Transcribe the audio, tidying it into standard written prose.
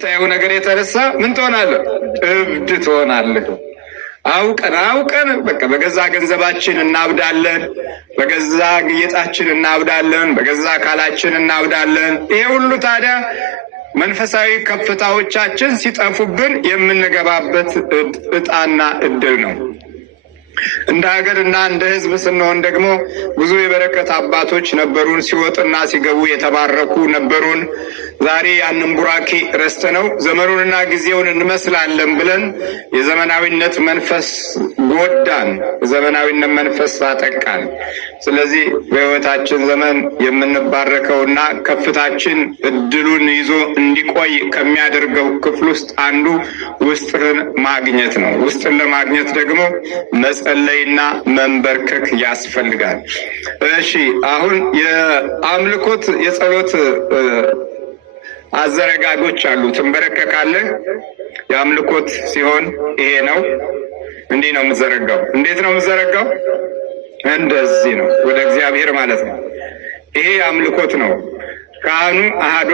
ታየው ነገር የተነሳ ምን ትሆናለህ? እብድ ትሆናለህ። አውቀን በቃ በገዛ ገንዘባችን እናብዳለን፣ በገዛ ጌጣችን እናብዳለን፣ በገዛ አካላችን እናብዳለን። ይሄ ሁሉ ታዲያ መንፈሳዊ ከፍታዎቻችን ሲጠፉብን የምንገባበት ዕጣና ዕድል ነው። እንደ ሀገርና እንደ ሕዝብ ስንሆን ደግሞ ብዙ የበረከት አባቶች ነበሩን። ሲወጡና ሲገቡ የተባረኩ ነበሩን። ዛሬ ያንን ቡራኬ ረስተነው ዘመኑንና ጊዜውን እንመስላለን ብለን የዘመናዊነት መንፈስ ጎዳን፣ የዘመናዊነት መንፈስ አጠቃን። ስለዚህ በሕይወታችን ዘመን የምንባረከውና ከፍታችን እድሉን ይዞ እንዲቆይ ከሚያደርገው ክፍል ውስጥ አንዱ ውስጥን ማግኘት ነው። ውስጥን ለማግኘት ደግሞ መጸለይና መንበርከክ ያስፈልጋል። እሺ፣ አሁን የአምልኮት የጸሎት አዘረጋጎች አሉ። ትንበረከካለህ። የአምልኮት ሲሆን ይሄ ነው። እንዲህ ነው የምዘረጋው። እንዴት ነው የምዘረጋው? እንደዚህ ነው፣ ወደ እግዚአብሔር ማለት ነው። ይሄ አምልኮት ነው። ካህኑ አሐዱ